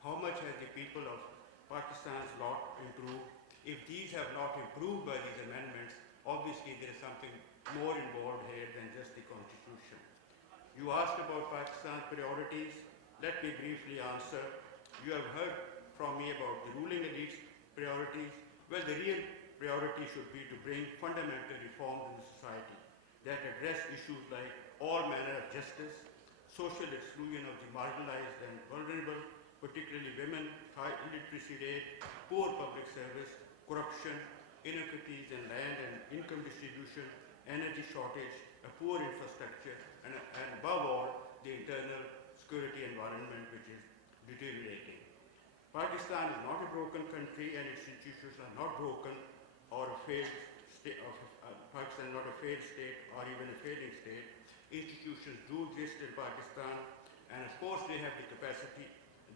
how much has the people of Pakistan's lot improved? If these have not improved by these amendments, obviously there is something more involved here than just the constitution. You asked about Pakistan's priorities. Let me briefly answer. You have heard from me about the ruling elite's priorities. Well, the real priority should be to bring fundamental reforms in the society that address issues like all manner of justice, social exclusion of the marginalized and vulnerable, particularly women, high illiteracy rate, poor public service, corruption, inequities in land and income distribution, energy shortage, a poor infrastructure, and above all, the internal security environment which is deteriorating. Pakistan is not a broken country and its institutions are not broken or a failed state. Pakistan is not a failed state or even a failing state. Institutions do exist in Pakistan, and of course they have the capacity,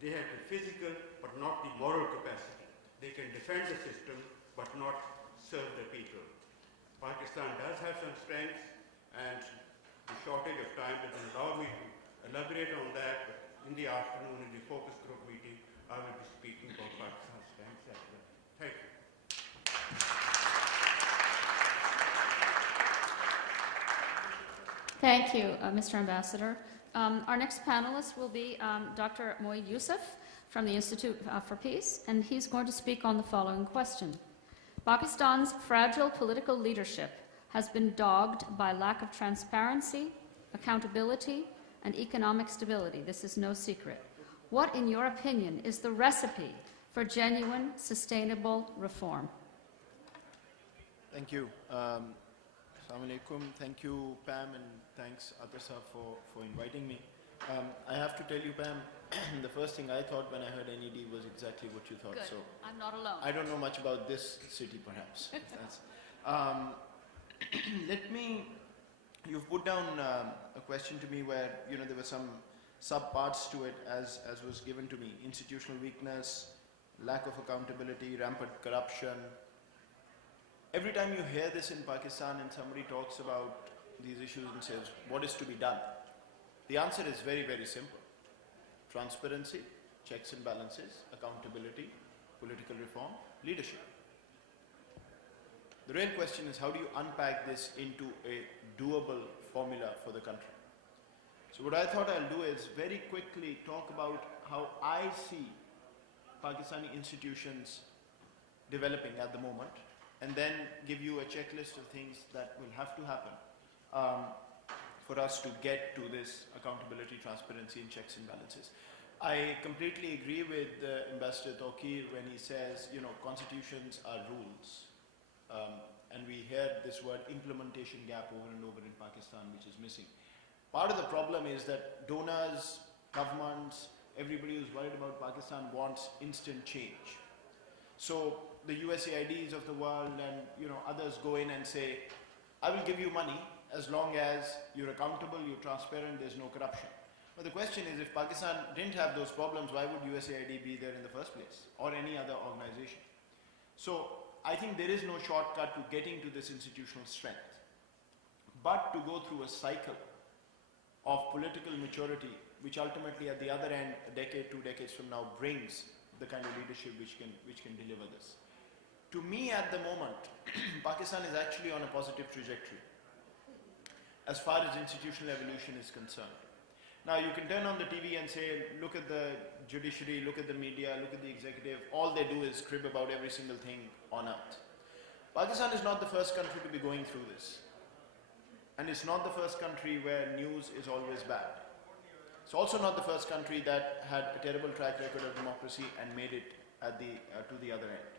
they have the physical but not the moral capacity. They can defend the system but not serve the people. Pakistan does have some strengths, and the shortage of time doesn't allow me to elaborate on that, but in the afternoon in the focus group meeting, I will be speaking about Pakistan's strengths as well. Thank you. Thank you, Mr. Ambassador. Our next panelist will be Dr. Moeed Yusuf from the Institute for Peace, and he's going to speak on the following question. Pakistan's fragile political leadership has been dogged by lack of transparency, accountability, and economic stability. This is no secret. What, in your opinion, is the recipe for genuine, sustainable reform? Thank you. Assalamu alaikum. Thank you, Pam, and thanks, Atasa, for inviting me. I have to tell you, Pam, the first thing I thought when I heard NED was exactly what you thought. Good. So I'm not alone. I don't know much about this city, perhaps. If that's, you've put down a question to me where, there were some sub-parts to it as was given to me. Institutional weakness, lack of accountability, rampant corruption. Every time you hear this in Pakistan and somebody talks about these issues and says, what is to be done? The answer is very, very simple. Transparency, checks and balances, accountability, political reform, leadership. The real question is, how do you unpack this into a doable formula for the country? So what I thought I'll do is very quickly talk about how I see Pakistani institutions developing at the moment, and then give you a checklist of things that will have to happen for us to get to this accountability, transparency, and checks and balances. I completely agree with Ambassador Tawqir when he says, constitutions are rules. And we hear this word implementation gap over and over in Pakistan, which is missing. Part of the problem is that donors, governments, everybody who's worried about Pakistan wants instant change. So the USAIDs of the world and others go in and say, I will give you money as long as you're accountable, you're transparent, there's no corruption. But the question is, if Pakistan didn't have those problems, why would USAID be there in the first place, or any other organization? So I think there is no shortcut to getting to this institutional strength. But to go through a cycle of political maturity, which ultimately at the other end, a decade, 2 decades from now, brings the kind of leadership which can deliver this. To me at the moment, Pakistan is actually on a positive trajectory as far as institutional evolution is concerned. Now you can turn on the TV and say, look at the judiciary, look at the media, look at the executive, all they do is crib about every single thing on earth. Pakistan is not the first country to be going through this. And it's not the first country where news is always bad. It's also not the first country that had a terrible track record of democracy and made it at to the other end.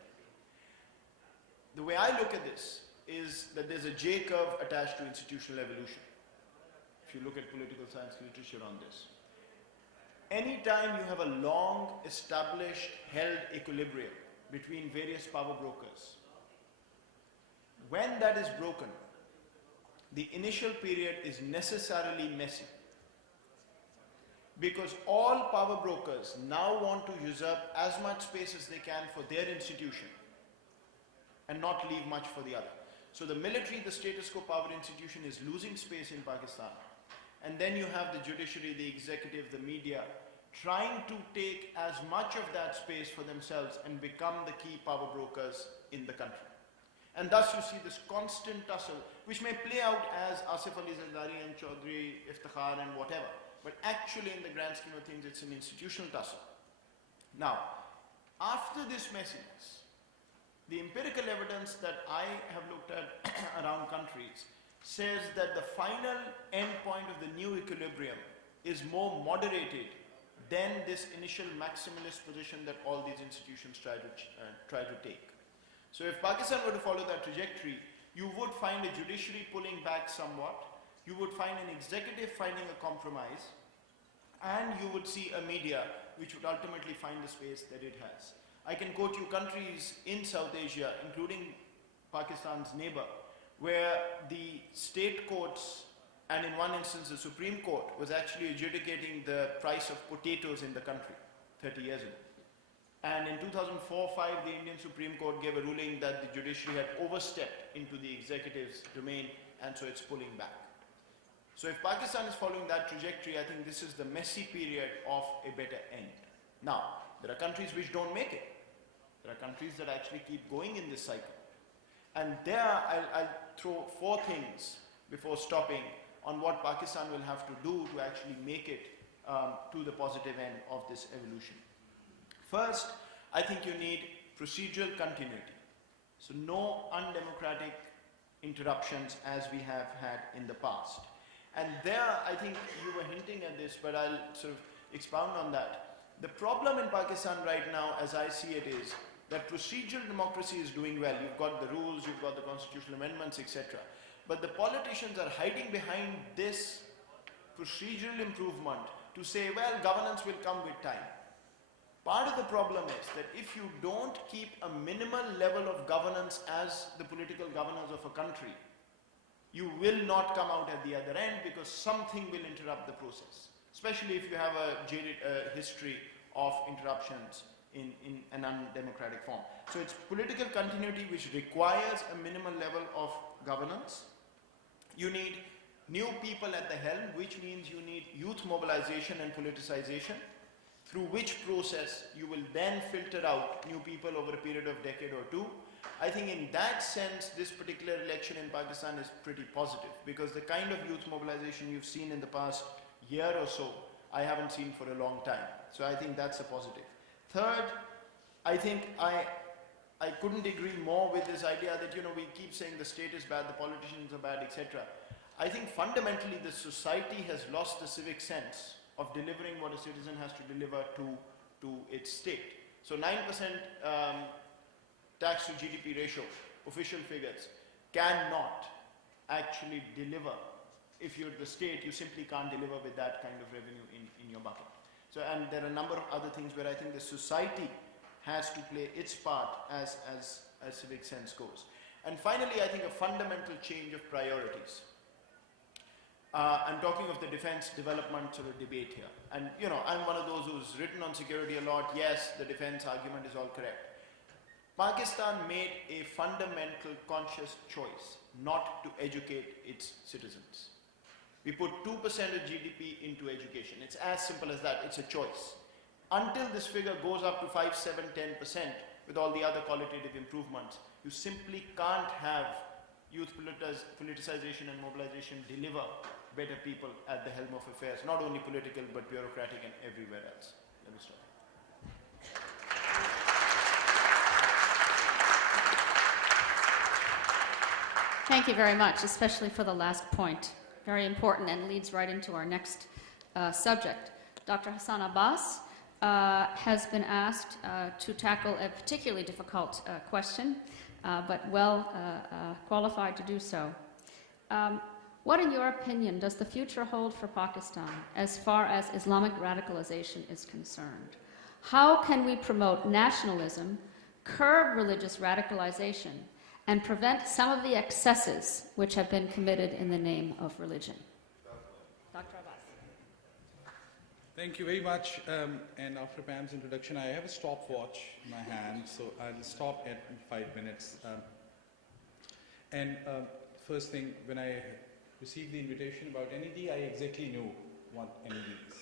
The way I look at this is that there's a J curve attached to institutional evolution. If you look at political science literature on this. Anytime you have a long established held equilibrium between various power brokers, when that is broken, the initial period is necessarily messy. Because all power brokers now want to usurp as much space as they can for their institution and not leave much for the other. So the military, the status quo power institution, is losing space in Pakistan. And then you have the judiciary, the executive, the media trying to take as much of that space for themselves and become the key power brokers in the country. And thus you see this constant tussle, which may play out as Asif Ali Zardari and Chaudhry, Iftikhar and whatever, but actually in the grand scheme of things, it's an institutional tussle. Now, after this messiness, the empirical evidence that I have looked at around countries says that the final endpoint of the new equilibrium is more moderated than this initial maximalist position that all these institutions try to take. So if Pakistan were to follow that trajectory, you would find a judiciary pulling back somewhat, you would find an executive finding a compromise, and you would see a media which would ultimately find the space that it has. I can quote you countries in South Asia, including Pakistan's neighbor, where the state courts, and in one instance the Supreme Court, was actually adjudicating the price of potatoes in the country 30 years ago. And in 2004-05, the Indian Supreme Court gave a ruling that the judiciary had overstepped into the executive's domain, and so it's pulling back. So if Pakistan is following that trajectory, I think this is the messy period of a better end. Now, there are countries which don't make it. There are countries that actually keep going in this cycle. And there, I'll throw 4 things before stopping on what Pakistan will have to do to actually make it to the positive end of this evolution. First, I think you need procedural continuity. So no undemocratic interruptions as we have had in the past. And there, I think you were hinting at this, but I'll sort of expound on that. The problem in Pakistan right now, as I see it, is that procedural democracy is doing well. You've got the rules, you've got the constitutional amendments, etc. But the politicians are hiding behind this procedural improvement to say, well, governance will come with time. Part of the problem is that if you don't keep a minimal level of governance as the political governors of a country, you will not come out at the other end because something will interrupt the process, especially if you have a jaded history of interruptions in an undemocratic form. So it's political continuity which requires a minimal level of governance. You need new people at the helm, which means you need youth mobilization and politicization, through which process you will then filter out new people over a period of decade or 2. I think in that sense, this particular election in Pakistan is pretty positive, because the kind of youth mobilization you've seen in the past year or so, I haven't seen for a long time. So I think that's a positive. Third, I think I couldn't agree more with this idea that, we keep saying the state is bad, the politicians are bad, etc. I think fundamentally the society has lost the civic sense of delivering what a citizen has to deliver to its state. So 9% tax to GDP ratio, official figures, cannot actually deliver. If you're the state, you simply can't deliver with that kind of revenue in your bucket. So, and there are a number of other things where I think the society has to play its part as civic sense goes. And finally, I think a fundamental change of priorities. I'm talking of the defense development sort of debate here. And, I'm one of those who's written on security a lot. Yes, the defense argument is all correct. Pakistan made a fundamental conscious choice not to educate its citizens. We put 2% of GDP into education. It's as simple as that. It's a choice. Until this figure goes up to 5, 7, 10% with all the other qualitative improvements, you simply can't have youth politicization and mobilization deliver better people at the helm of affairs, not only political but bureaucratic and everywhere else. Let me stop. Thank you very much, especially for the last point. Very important and leads right into our next subject. Dr. Hassan Abbas has been asked to tackle a particularly difficult question, but well qualified to do so. What, in your opinion, does the future hold for Pakistan as far as Islamic radicalization is concerned? How can we promote nationalism, curb religious radicalization, and prevent some of the excesses which have been committed in the name of religion? Dr. Abbas. Thank you very much. And after Pam's introduction, I have a stopwatch in my hand, so I'll stop at 5 minutes. First thing, when I received the invitation about NED, I exactly knew what NED is.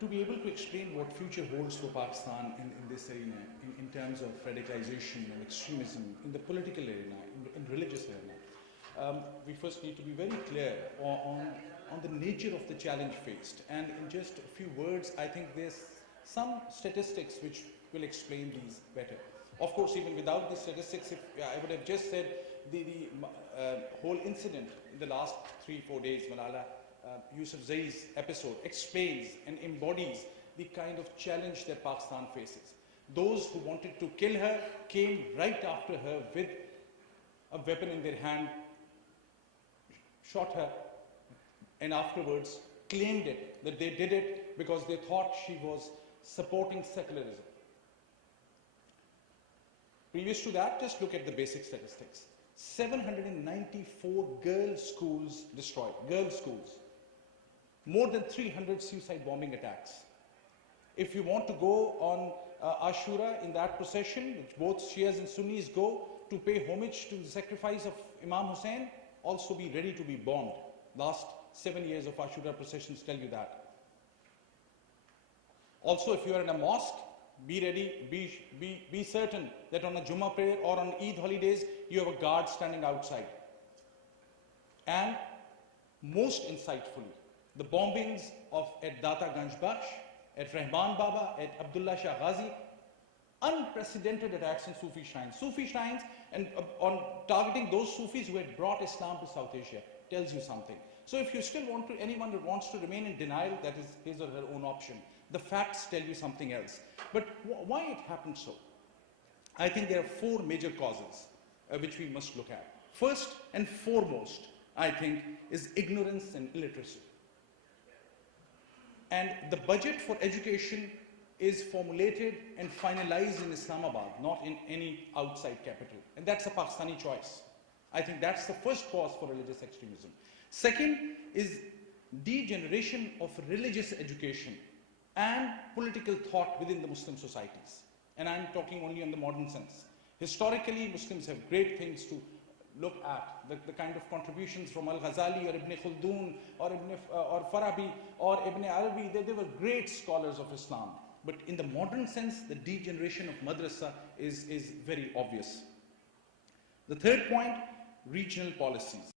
to be able to explain what future holds for Pakistan in this arena, in terms of radicalization and extremism, in the political arena, in religious arena, we first need to be very clear on the nature of the challenge faced. And in just a few words, I think there's some statistics which will explain these better. Of course, even without the statistics, I would have just said the whole incident in the last 3-4 days, Malala Yousafzai's episode, explains and embodies the kind of challenge that Pakistan faces. Those who wanted to kill her came right after her with a weapon in their hand, shot her, and afterwards claimed it, that they did it because they thought she was supporting secularism. Previous to that, just look at the basic statistics. 794 girls' schools destroyed, girls' schools. More than 300 suicide bombing attacks. If you want to go on Ashura in that procession, which both Shias and Sunnis go to pay homage to the sacrifice of Imam Hussein, also be ready to be bombed. Last 7 years of Ashura processions tell you that. Also, if you are in a mosque, be ready, be certain that on a Jummah prayer or on Eid holidays, you have a guard standing outside. And most insightfully, the bombings at Data Ganj Bakhsh, at Rahman Baba, at Abdullah Shah Ghazi, unprecedented attacks in Sufi shrines, and on targeting those Sufis who had brought Islam to South Asia, tells you something. So if you still want to, anyone who wants to remain in denial, that is his or her own option. The facts tell you something else. But why it happened so? I think there are 4 major causes which we must look at. First and foremost, I think, is ignorance and illiteracy. And the budget for education is formulated and finalized in Islamabad, not in any outside capital. And that's a Pakistani choice. I think that's the first cause for religious extremism. Second is degeneration of religious education and political thought within the Muslim societies. And I'm talking only in the modern sense. Historically, Muslims have great things to look at, the kind of contributions from Al-Ghazali or Ibn Khaldun or Farabi or Ibn Arabi. They were great scholars of Islam. But in the modern sense, the degeneration of madrasa is very obvious. The third point, regional policies.